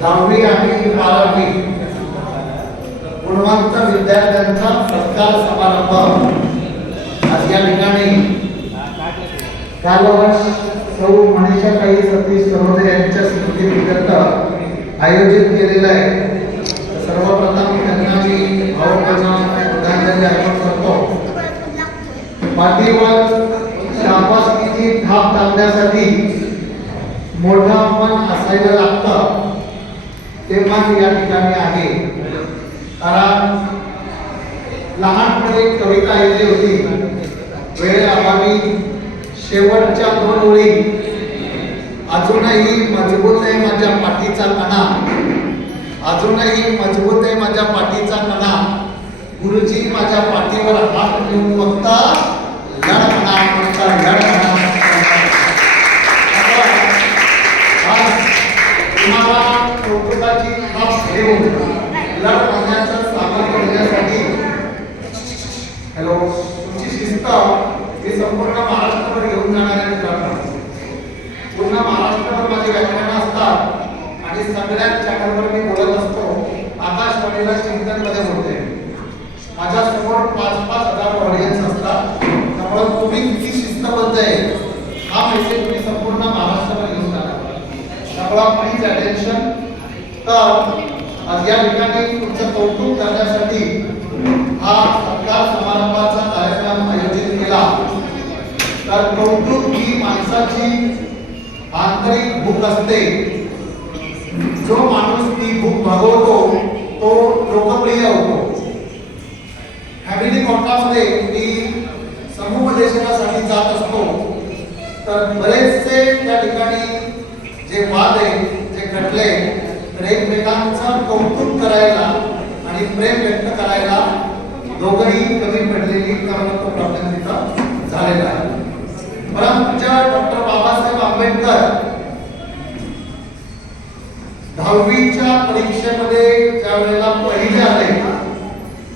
दहावी आणि बारावी. गुणवंत विद्यार्थ्यांचा सत्कार समारंभ आज या ठिकाणी. कालवर्ष सौ मनीषाताई सतीश सरोदे यांच्या स्मृतीप्रित्यर्थ आयोजित केलेलं आहे. सर्वप्रथम त्यांना मी भावपूर्ण श्रद्धांजली अर्पण करतो पाठीवर शाबासकीची थाप टाकण्यासाठी मोठा मन असायला लागतं. ते मन या ठिकाणी आहे. कारण लहानपणी एक कविता येते होती. वेळ अभावी शेवटच्या दोन ओळी. अजूनही मजबूत आहे माझ्या पाठीचा कणा. अजूनही मजबूत आहे माझ्या पाठीचा कणा. गुरुजी माझ्या पाठीवर हात घेऊन बघता लढ ना म्हणता लढ म्हणा आज तुम्हाला कौतुकाची लढ हॅलो तुमची शिस्त ही संपूर्ण महाराष्ट्रभर घेऊन जाणाऱ्या मित्रांनो पूर्ण महाराष्ट्रभर माझी व्याख्यानं असतात आणि सगळ्याच चॅनलवर मी बोलत असतो. आकाशवाणीला चिंतनमध्ये होते. माझ्यासमोर पाच पाच हजार ऑडियन्स असतात त्यामुळे तुम्ही किती शिस्तबद्ध आहे हा मेसेज मी संपूर्ण महाराष्ट्रावर घेऊन जाणार त्यामुळे प्लीज अटेन्शन तर आज या ठिकाणी तुमचं कौतुक करण्यासाठी हा सत्कार समारंभाचा कार्यक्रम आयोजित केला. तर कौतुक ही माणसाची आंतरिक भूक असते. जो माणूस ती भूक भागवतो तो लोकप्रिय होतो. फॅमिली कोर्टामध्ये मी समुपदेशनासाठी जात असतो. तर बरेचसे त्या ठिकाणी जे वाद आहे जे घडले तर एकमेकांचं कौतुक करायला आणि प्रेम व्यक्त करायला दोघंही कमी पडलेली कारण तो प्रॉब्लेम तिथं झालेला आहे. परंतु डॉक्टर बाबासाहेब आंबेडकर दहावीच्या परीक्षेमध्ये ज्या वेळेला पहिले आले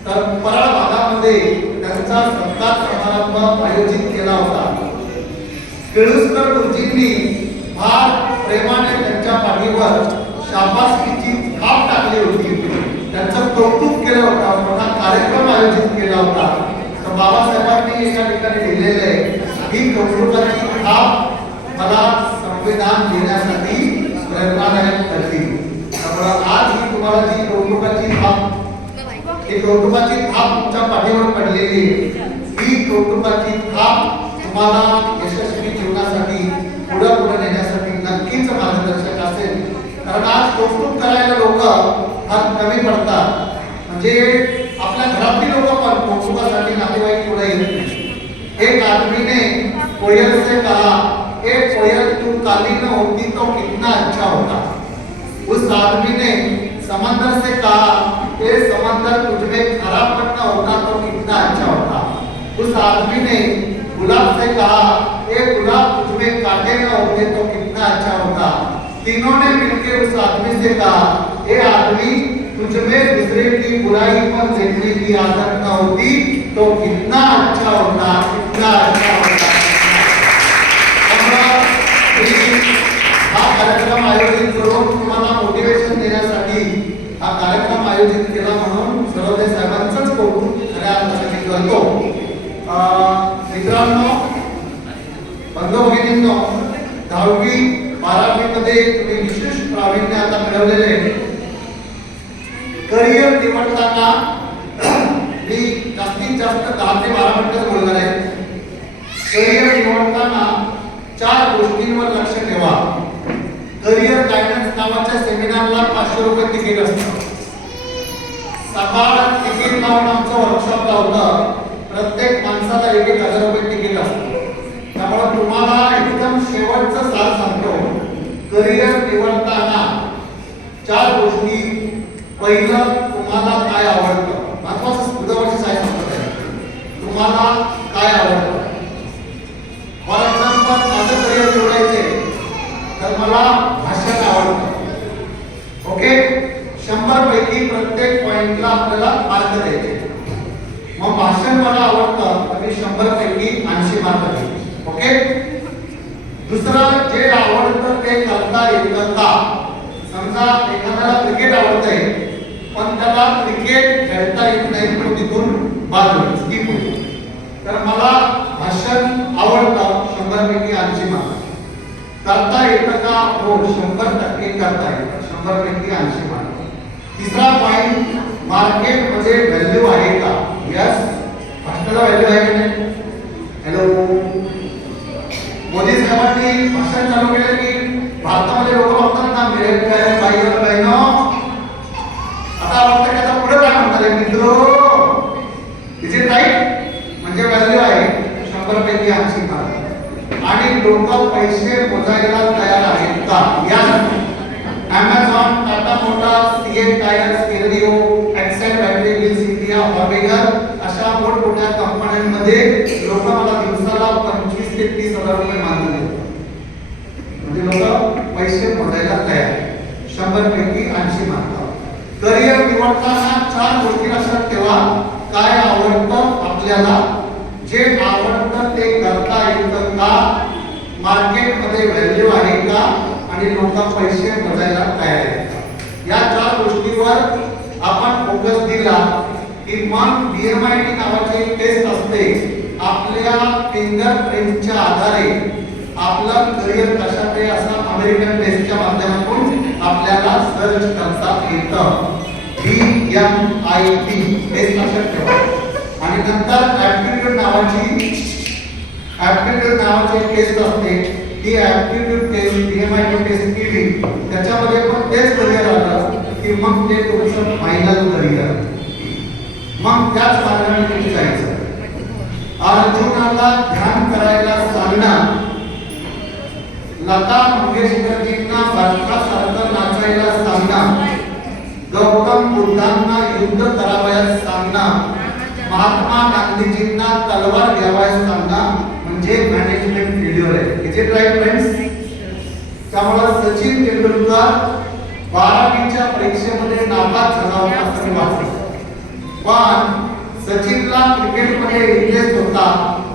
तर परळ भागामध्ये त्यांचा सत्कार समारंभ आयोजित केला होता. केळुसकर गुरुजींनी फार प्रेमाने त्यांच्या पाठीवर शाबासकीची थाप टाकली होती त्यांचं कौतुक केलं होतं मोठा कार्यक्रम आयोजित केला होता तर बाबासाहेबांनी एका ठिकाणी लिहिलेलं आहे ही कौतुकाची थाप मला संविधान देण्यासाठी प्रेरणादायक ठरली त्यामुळे आज ही तुम्हाला जी कौतुकाची थाप ही कौतुकाची थाप तुमच्या पाठीवर पडलेली आहे. ही कौतुकाची थाप तुम्हाला यशस्वी जीवनासाठी पुढे पुढे नेण्यासाठी कारण आज कौतुक करायला लोक फार कमी पडतात. म्हणजे आपल्या घरातली लोक पण कौतुकासाठी नातेवाईक पुढे येत नाही. एक आदमी ने कोयल से कहा ए कोयल तू काली न होती तो कितना अच्छा होता. उस आदमी ने समंदर से कहा ए समंदर तुझ में खराबपन न होता तो कितना अच्छा होता. उस आदमी ने गुलाब से कहा ए गुलाब तुझ में कांटे न होते तो कितना अच्छा तीनों ने मिलकर उस आदमी से कहा ए आदमी तुझमें दूसरे की बुराई पर देखने की आदत न होती तो कितना अच्छा होता कितना अच्छा होता। हा कार्यक्रम आयोजित करून तुम्हाला मोटिवेशन देण्यासाठी हा कार्यक्रम आयोजित केला म्हणून सरोदे साहेबांचंच कौतुक खऱ्या अर्थाने करतो अं, मित्रांनो बंधू भगिनींनो दहावी बारावी मध्ये तुम्ही विशेष ठेवलेले आता करिअर निवडताना मी जास्तीत जास्त दहा ते बारा मिनिटच बोलणार आहे. करिअर निवडताना चार गोष्टींवर लक्ष ठेवा. करिअर गायडन्स नावाच्या सेमिनारला पाचशे रुपये तिकीट असतं. सकाळ तिकीट लावून आमचं वर्कशॉप लावतं प्रत्येक माणसाला एक एक हजार रुपये तिकीट असतं. त्यामुळे तुम्हाला एकदम शेवटचं सार सांगतो. करिअर निवडताना चार गोष्टी पहिलं तुम्हाला काय आवडतं? महत्वाचं बुधवर्षी काय सांगतो तुम्हाला काय आवडतं? फॉर एक्झाम्पल माझं करिअर निवडायचे तर मला भाषण आवडतं. ओके? शंभर पैकी प्रत्येक पॉइंटला आपल्याला मार्क द्यायचे. मग भाषण मला आवडतं तर मी शंभर पैकी ऐंशी मार्क देईन. ओके? दुसरं जे आवडतं ते समजा एखाद्याला क्रिकेट आवडतंय पण त्याला क्रिकेट खेळता येत नाही तो तिथून बाद होईल. तर मला भाषण आवडतं शंभर पैकी ऐंशी मार्क. करता येतं का? हो शंभर टक्के करता येतं. शंभर पैकी ऐंशी मार्क. तिसरा पॉइंट मार्केटमध्ये व्हॅल्यू आहे का? यस भाषणाला व्हॅल्यू आहे की नाही? हॅलो मोदी साहेबांनी भाषण चालू केलं की भारतामध्ये लोक बघतात ना मिळेल काय बाई और आता वाटतं त्याचा पुढे काय म्हणतात मित्र इज इट राईट म्हणजे व्हॅल्यू आहे शंभर पैकी ऐंशी आणि लोक पैसे मोजायला तयार आहेत का? या. Amazon Tata motors CEAT tyres केरिओ Excel battery bills India ऑर्बेगर अशा मोठमोठ्या कंपन्यांमध्ये लोक मला दिवसाला पंचवीस ते तीस हजार रुपये मागतात. पैसे मोजायला तयार शंभर पैकी ऐंशी मार्क करिअर निवडताना चार गोष्टी असतात तेव्हा काय आवडतं आपल्याला? जे आवडतं ते करता येतं का? मार्केटमध्ये व्हॅल्यू आहे का? आणि लोक पैसे मोजायला तयार आहेत या चार गोष्टीवर आपण फोकस दिला की मग बीएमआयटी नावाची टेस्ट असते. आपल्या फिंगरप्रिंटच्या आधारे आपलं करिअर कशात आहे असं अमेरिकन बेसच्या माध्यमातून आपल्याला सर्च करता येतं. बी एम आय टी हे लक्षात ठेवा. आणि नंतर ऍप्टिट्यूड नावाची ऍप्टिट्यूड नावाची टेस्ट असते. ती aptitude test B M I T test केली त्याच्यामध्ये पण तेच करिअर आलं की मग ते तुमचं फायनल करिअर मग त्याच मार्गाने तुम्ही जायचं. अर्जुनाला ध्यान करायला सांगणं लता मंगेशकरजींना भारतासारखं नाचायला सांगा गौतम बुद्धांना युद्ध करावयास सांगा महात्मा गांधीजींना तलवार घ्यावयास सांगा म्हणजे मॅनेजमेंट फेल्युअर आहे. इज इट राईट फ्रेंड्स त्यामुळे सचिन तेंडुलकर बारावीच्या परीक्षेमध्ये नापास झाला होता असं मी वाचलं पण सचिनला क्रिकेटमध्ये इंटरेस्ट होता.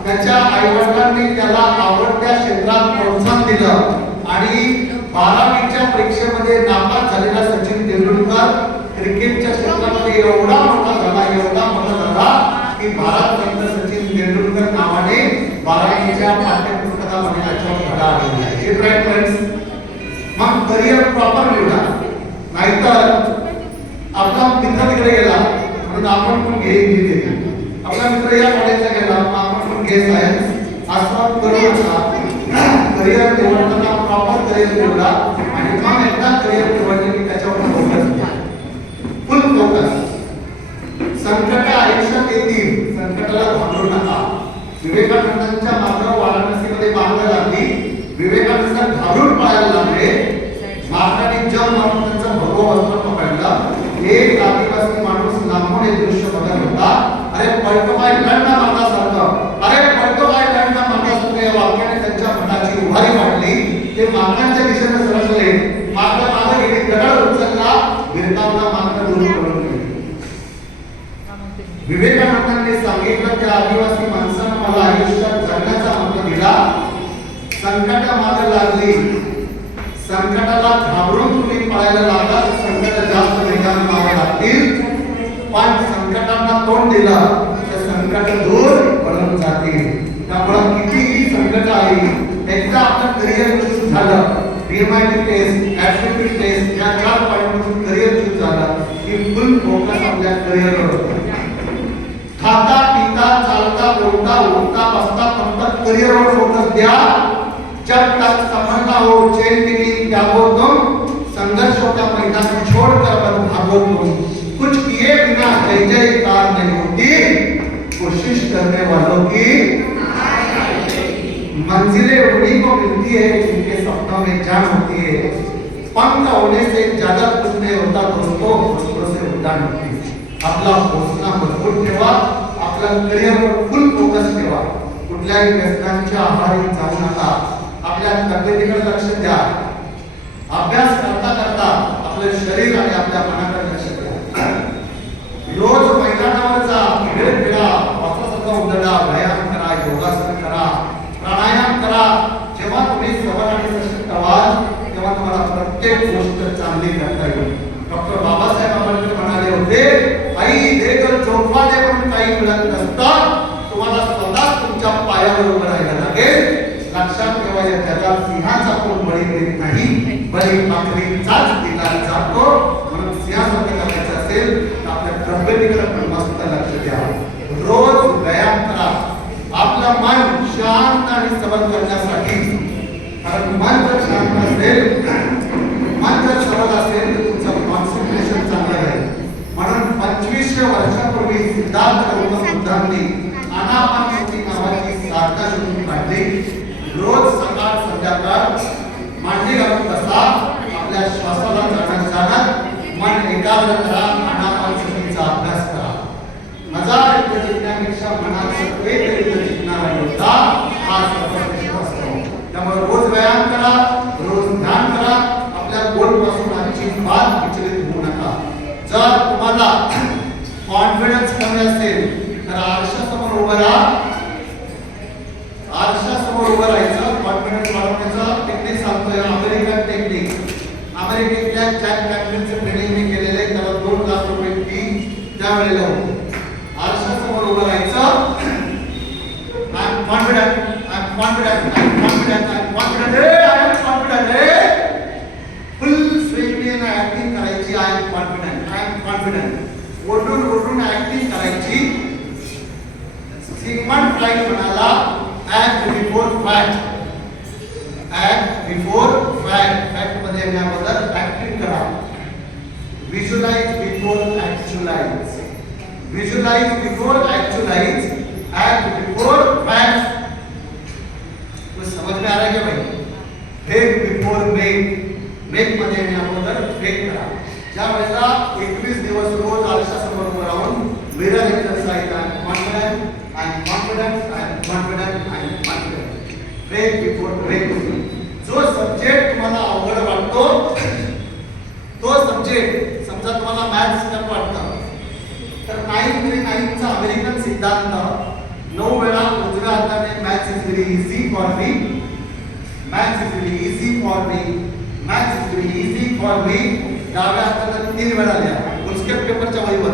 त्याच्या आईवडिलांनी त्याला आवडत्या क्षेत्रात प्रोत्साहन दिलं. आणि बारावीच्या परीक्षेमध्ये नापास झालेला सचिन तेंडुलकर क्रिकेटच्या क्षेत्रामध्ये एवढा मोठा झाला एवढा मोठा झाला की भारतरत्न सचिन तेंडुलकर नावाने बारावीच्या पाठ्यपुस्तकामध्ये त्याच्यावर घडा आलेला आहे. राईट फ्रेंड्स मग करिअर प्रॉपर निवडा. नाहीतर आपला मित्र तिकडे गेला म्हणून आपण पण घे इंजिनिअरिंग आपला मित्र या कॉलेजला गेला मग आपण सायन्स असं करू नका करिअर निवडताना प्रॉपर करिअर निवडा आणि मग एकदा करिअर निवडले की त्याच्यावर फोकस घ्या फुल फोकस संकट आयुष्यात येतील संकटाला घाबरू नका विवेकानंदांच्या मात्र वाराणसीमध्ये मागं लागली विवेकानंद घाबरून पळायला लागले महाराणी जम मारून त्यांचं भगव वस्त्र पकडलं एक आदिवासी माणूस लांबून हे दृश्य बघत होता अरे पळतो काय लढणं मारण्यासारखं अरे पळतो काय लढणं मारण्यासारखं या वाक्याने त्यांच्या मनाची उभारी वाढली ते मागांच्या दिशेने सरकले मात्र माग गेले दगड उचलला विरतावला मात्र दूर करून विवेकानंदांनी सांगितलं त्या आदिवासी माणसानं मला आयुष्यात जगण्याचा मंत्र दिला. संकट मागे लागली. संकटाला घाबरून तुम्ही पळायला लागा संकट जास्त वेगाने मागे लागतील. पण संकटांना तोंड दिलं तर संकट दूर पळून जातील. त्यामुळे कितीही संकट आली एकदा आपण करिअर झालं पीएमआयटी टेस्ट ऍप्टिट्यूड टेस्ट या चार पॉईंटमधून करिअर चूज़ झालं की फुल फोकस आपल्या करिअरवर होतं. खाता पिता चालता बोलता उठता बसता फक्त करिअरवर फोकस द्या. जब तक सफल ना हो चैन की नींद त्यागो तुम संघर्षों का मैदान छोड़ कर बस भागो तुम कुछ किए बिना जय जयकार नहीं होती. कोशिश करने वालों की मंजिलें उन्हीं को मिलती है जिनके हम में जान होती है। पंख होने से ज्यादा कुछ नहीं होता दोस्तों दोस्तों से उड़ान होती है। आपला हौसला मजबूत ठेवा आपल्या करिअरवर फुल फोकस ठेवा कुठल्याही व्यसनांच्या आहारी जाऊ नका आपल्या तब्येतीकडे लक्ष द्या। अभ्यास करता करता आपलं शरीर आणि आपल्या मनाकडे लक्ष द्या। रोज मैदानावर जा खेळ खेळा वाचवासारखा उदडा व्यायाम करा योगासन करा प्राणायाम करा जेव्हा तुम्ही सवय आणि सशक्त व्हाल तेव्हा तेव्हा तुम्हाला प्रत्येक गोष्ट चांगली करता येईल. डॉक्टर बाबासाहेब आंबेडकर म्हणाले होते आई दे तर चौफाने म्हणून काही मिळत नसतं तुम्हाला स्वतः तुमच्या पायावर उभं राहायला लागेल. लक्षात ठेवा या सिंहाचा कोण बळी देत नाही. बळी पाखरीचाच दिला जातो. म्हणून सिंहासाठी करायचं असेल तर आपल्या तब्येतीकडे पण मस्त लक्ष द्या. रोज व्यायाम करा. आपला मन शांत आणि सबल करण्यासाठी. कारण मन जर शांत असेल जर सबल असेल तर तुमचं कॉन्सन्ट्रेशन चांगलं राहील. म्हणून पंचवीसशे वर्षापूर्वी सिद्धार्थ गौतम बुद्धांनी अनापानसती नावाची साधना शोधून काढली. रोज सकाळ संध्याकाळ मांडी घालून बसा आपल्या श्वासाला जाणत जाणत मन एकाग्र करा अनापानसतीचा अभ्यास करा. हजार युद्ध जिंकण्यापेक्षा मनात सगळे युद्ध जिंकणारा योद्धा हा सर्वश्रेष्ठ असतो. त्यामुळे रोज व्यायाम करा रोज ध्यान करा आपल्या गोलपासून अजिबात विचलित होऊ नका जर तुम्हाला कॉन्फिडन्स कमी असेल तर आरशासमोर उभं राहा. आरशासमोर उभं राहायचं कॉन्फिडन्स वाढवण्याचा टेक्निक सांगतोय अमेरिकन टेक्निक अमेरिकेतल्या जॅक कॅप्टनचं ट्रेनिंग मी केलेलं आहे त्याला दोन लाख रुपये फी त्यावेळेला होती. फ्राईड म्हणाला act before fact act before fact fact मध्ये येण्याबद्दल ऍक्टिंग करा। Visualise before actualise visualise before actualise act before fact कुछ समझ में आ रहा है क्या भाई? फेक बिफोर मेक मेक मध्ये येण्या अगोदर फेक करा। ज्या वेळेला एकवीस दिवस रोज आरशासमोर राहून mirror exercise I am confident, I am confident, I am confident. Pray before praying. जो सब्जेक्ट तुम्हाला अवघड वाटतो तो सब्जेक्ट समजा तुम्हाला मॅथ्स टफ वाटतं तर नाईन थ्री नाईनचा अमेरिकन सिद्धांत नऊ वेळा उजव्या हाताने maths is very easy for me maths is very easy for me maths is very easy for me डाव्या हाताने तीन वेळा लिहा. फुलस्केप पेपरच्या वहीवर.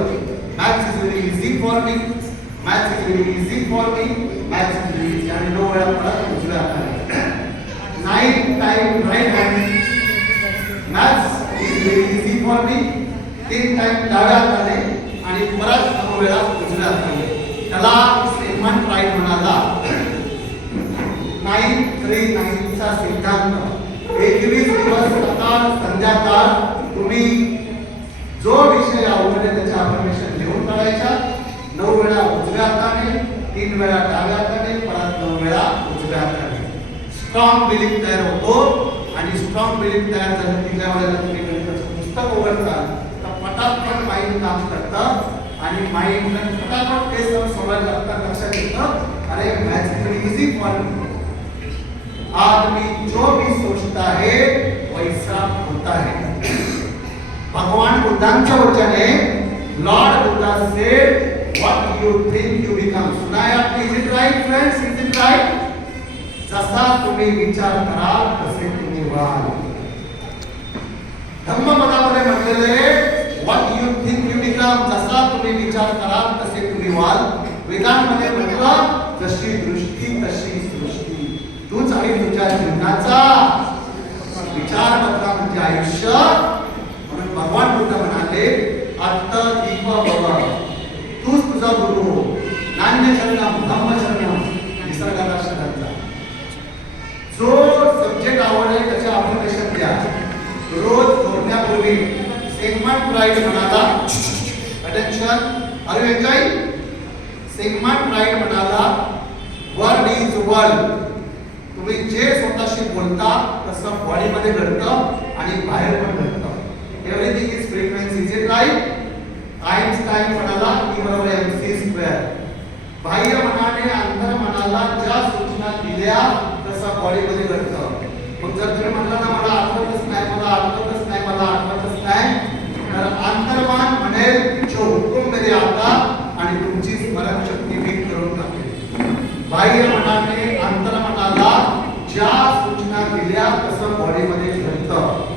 Maths is very easy for me maths is easy for me maths is easy आणि नऊ वेळा परत उजव्या हाताने nine time right hand maths is very easy for me तीन टाइम डाव्या हाताने आणि परत नऊ वेळा उजव्या हाताने त्याला सेगमेंट राईट म्हणाला. नाईन थ्री नाईनचा सिद्धांत. एकवीस दिवस सकाळ संध्याकाळ तुम्ही जो विषय आवडले त्याच्या अफर्मेशन लिहून करायच्या नऊ वेळा उजव्या हाताने तीन वेळा डाव्या हाताने परत नऊ वेळा उजव्या हाताने स्ट्रॉंग बिलीफ तयार होतो आणि स्ट्रॉंग बिलीफ तयार झालं की ज्या वेळेला तुम्ही गणिताचं पुस्तक उघडता तर पटापट माईंड काम करतं आणि माईंड पटापट ते सर सोडायला लागतात लक्षात येतं. अरे मॅथ्स इझी फॉर आदमी जो भी सोचता है वैसा होता है भगवान बुद्धांच्या वचने लॉर्ड बुद्धा से what you think you become. सुना है आपने is it right friends is it right जसा तुम्ही विचार कराल तसे तुम्ही व्हाल धम्मपदामध्ये म्हटलेले what you think you become जसा तुम्ही विचार कराल तसे तुम्ही व्हाल वेदांमध्ये म्हटलं जशी दृष्टी तशी सृष्टी. तूच आणि तुझ्या जीवनाचा विचार बदला म्हणजे आयुष्य. म्हणून भगवान बुद्ध म्हणाले अत्त दीप बाबा तुझा गुरु हो नान्य शरणम धम्म शरणम निसर्गाला शरणचा जो सब्जेक्ट आवडेल त्याचे अप्लिकेशन द्या. रोज झोपण्यापूर्वी सेगमेंट राईट म्हणाला. Attention are you enjoy Sigmund Freud म्हणाला. वर्ड इज वर्ल्ड तुम्ही जे स्वतःशी बोलता तसं बॉडीमध्ये घडतं आणि बाहेर पण घडतं. Everything is frequency is it right Einstein म्हणाला ई बरोबर एम सी स्क्वेअर बाह्य मनाने अंतर मनाला ज्या सूचना दिल्या तसं बॉडीमध्ये घडतं. मग जर तुम्ही म्हणला ना मला आठवतच नाही मला आठवतच नाही मला आठवतच नाही तर अंतर्मान म्हणेल जो हुकूम मेरे आता आणि तुमची स्मरणशक्ती वीक करून टाकेल बाह्य मनाने अंतर्मनाला ज्या सूचना दिल्या तसं बॉडीमध्ये घडतं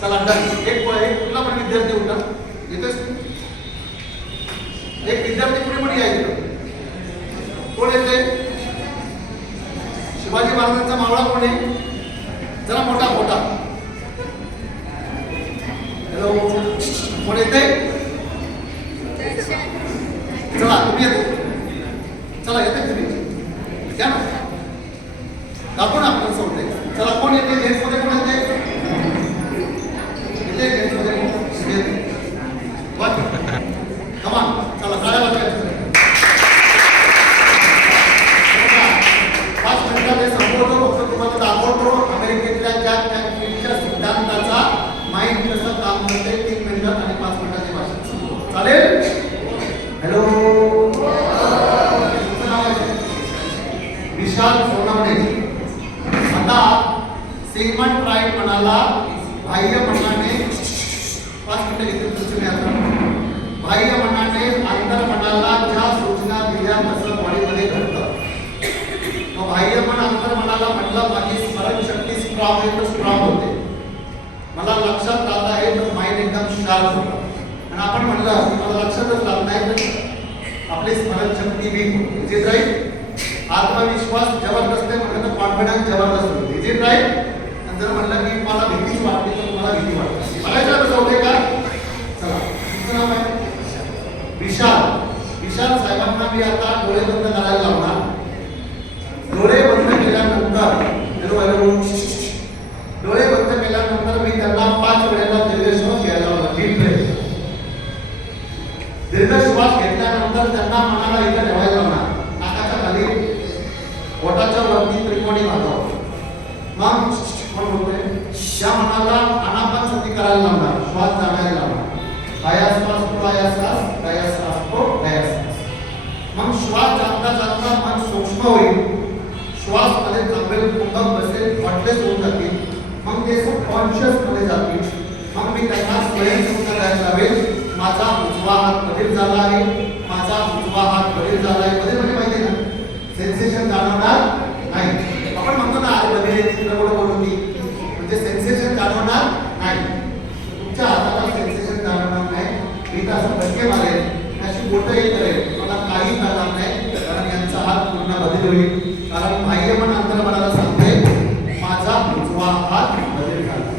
चला डन एक एक कुठला पण विद्यार्थी उठा येतोस एक विद्यार्थी कुठे पण यायचं कोण येते शिवाजी महाराजांचा मावळा कोण आहे जरा मोठा मोठा हॅलो कोण येते चला तुम्ही येते चला आणि आपण म्हणलं की मला लक्षातच राहत नाही तर आपली स्मरणशक्ती वीक होते. इज राईट आत्मविश्वास जबरदस्त आहे म्हटलं तर कॉन्फिडन्स जबरदस्त होते. इज राईट आणि जर म्हणलं की मला भीतीच वाटते तर मला भीती वाटते. बघायचं कसं होते का? नाव आहे? विशाल. विशाल साहेबांना मी आता डोळे बंद करायला लावणार. डोळे बंद केल्यानंतर डोळे बंद केल्यानंतर मी त्यांना पाच वेळेला दीर्घश्वास घ्यायला लावला. डीप दीर्घ श्वास घेतल्यानंतर त्यांना मनाला इथं ठेवायला लावणार. नाकाच्या खाली. ओटाच्या वरती त्रिकोणी भागावर मग म्हणून बोलतोय? त्या मनाला अनापानसती करायला लावणार. श्वास जागायला लावणार. आयाश्वास मन सूक्ष्म होईल श्वासमध्ये थांबेल कुंभक बसेल हॉटलेस होऊन जातील मग ते कॉन्शियसमध्ये जातील. मग मी त्यांना स्वयंसूत्र करायला लावेल माझा उजवा हात बदल झाला आहे. माझा उजवा हात बदल झाला आहे. मध्ये म्हणजे माहिती ना? सेन्सेशन जाणवणार नाही. आपण म्हणतो ना अरे बदल येते तुला कुठं बोलवती म्हणजे सेन्सेशन जाणवणार नाही. तुमच्या हाताला सेन्सेशन जाणवणार नाही. मी तर असं धक्के मारेल अशी बोटही करेल पूर्ण बदल होईल कारण बाह्य मन अंतर मनाला सांगते माझा उजवा हात बदल झाला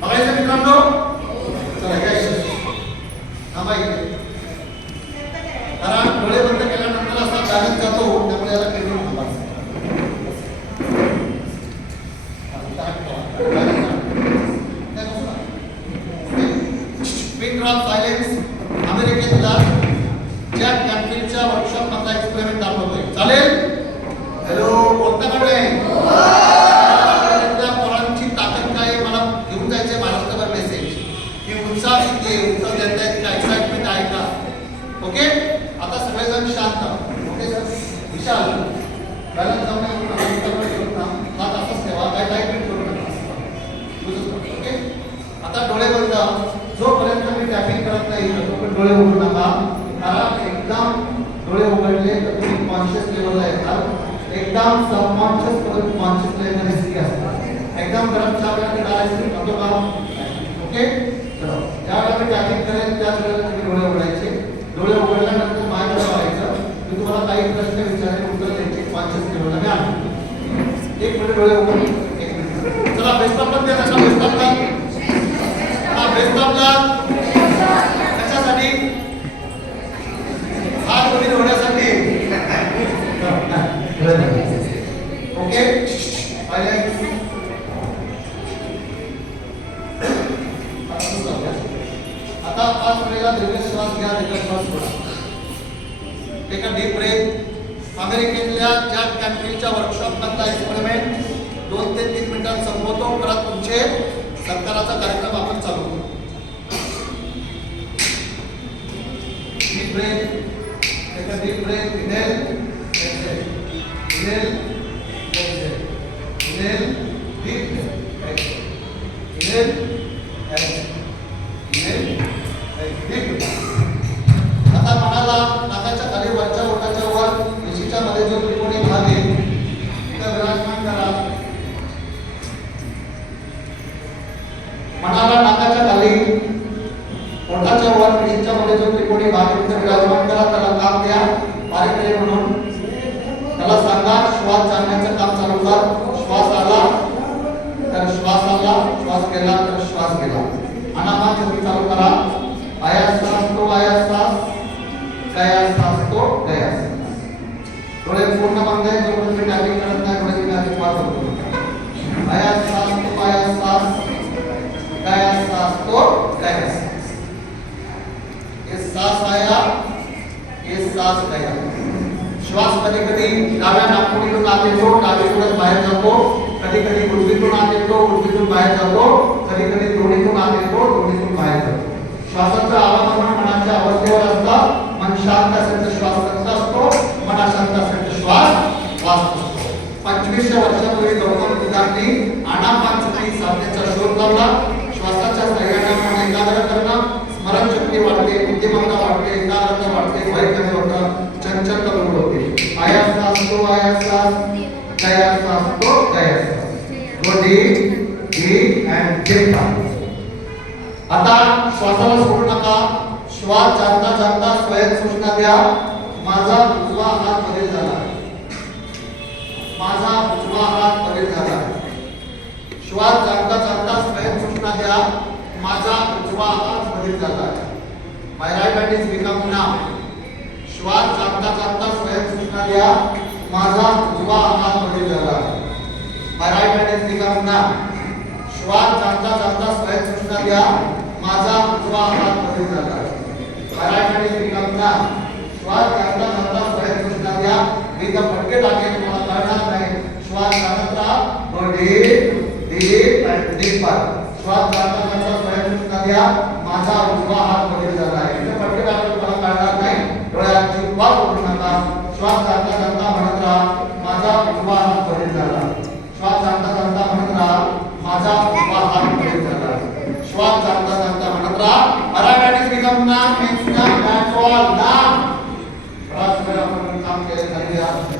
बघायचं मित्रांनो चला काय थांबा इथे कारण डोळे बंद केल्यानंतर असा जागत जातो त्यामुळे याला केंद्र थांबायचं पिन ड्रॉप सायलेन्स अमेरिकेतला जॅक कॅन्फिल्डच्या वर्कशॉप मधला एक्सपेरिमेंट दाखवतोय चालेल हॅलो कोणत्याकडे त्या पोरांची ताकद काय आहे? मला घेऊन जायचे महाराष्ट्रभर मेसेज की उत्साह किती आहे उत्साह देत आहेत का एक्साइटमेंट आहे का ओके आता सगळेजण शांत ओके सर विशाल बॅलन्स जाऊन हात असाच ठेवा काय टाईट करू नका ओके आता डोळे बंद जोपर्यंत मी टॅपिंग करत नाही तोपर्यंत डोळे उघडू नका कारण एकदम डोळे उघडले तर तुम्ही कॉन्शियस लेवलला येतात एकदम सबकॉन्शियस करून कॉन्शियस लेवलला रिस्की असतात एकदम गरम चहा प्यायला डाळायचं होतो का ओके चलो ज्यावेळेला मी टॅपिंग करेन त्याच वेळेला तुम्ही डोळे उघडायचे डोळे उघडल्यानंतर माझ्याकडे व्हायचं मी तुम्हाला काही प्रश्न विचारले उत्तर त्यांचे कॉन्शियस लेवलला मी आणतो एक मिनिट डोळे उघडून. एक मिनिट. चला बेस्ट ऑफ लक द्या नका बेस्ट ऑफ लक हा best Deep breath. Take a deep breath. Inhale. Exhale. Inhale. Exhale. Inhale. तुम्ही चालू करा. आयास श्वास तो आयास श्वास गया श्वास तो गया श्वास डोळे पूर्ण बंद आहे, जोपर्यंत मी टायपिंग करत नाही, डोळे मी आधी श्वास होतो आयास श्वास तो आयास श्वास गया श्वास तो गया श्वास ये सांस आया ये सांस गया श्वास कधी कधी डाव्या नाकपुडीतून आत येतो डावीकडून बाहेर जातो. कधी कधी पृथ्वीतून आत येतो पृथ्वीतून बाहेर जातो. कधी कधी दोन्हीतून आत येतो दोन्हीतून बाहेर जातो. श्वासाचं आवाहन मनाच्या अवस्थेवर असतात. मन शांत असेल तर श्वास रक्त असतो. मन अशांत असेल तर श्वास वाचत असतो. पंचवीसशे वर्षापूर्वी गौतम बुद्धांनी आनापानसती साधनेचा शोध लावला. श्वासाच्या सहाय्याने मन एकाग्र करणं स्मरणशक्ती वाढते बुद्धिमत्ता वाढते एकाग्रता वाढते भय कमी होतं चंचल कमी होते आयास असतो आयास दया असतो दया. तो गया अँड डीप आता श्वासाला सोडू नका. श्वास चालता चालता स्वयं सूचना द्या. माझा उजवा हात बदल झाला. माझा उजवा हात बदल झाला. श्वास चालता चालता स्वयं सूचना द्या. माझा उजवा हात बदल झाला. My right hand is become नाव श्वास चालता जाणता स्वयं सूचना द्या. माझा उजवा हात बदल झाला. मराठवाड्यातील लिखाणांना श्वास जाणता जाणता स्वयं सूचना द्या माझा उजवा हात मध्ये झाला मराठवाड्यातील लिखाणांना श्वास जाणता जाणता स्वयं सूचना द्या मी तर फटके टाकेन मला कळणार नाही. श्वास जाणता बडे दे दे पर. श्वास जाणता जाणता स्वयं सूचना द्या माझा उजवा हात मध्ये झाला आहे मी तर फटके टाकेन मला कळणार नाही. डोळ्यांची वाट उठू श्वास जाणता जाणता म्हणत राहा माझा उजवा हात मध्ये झाला जाणता जाणता म्हणत राहा. माझा हात झाला श्वास जाणता जाणता म्हणत राहा. अराबॅट इज बिकम नाम ना नाम ना ऑल नाम श्वास काम केले झाले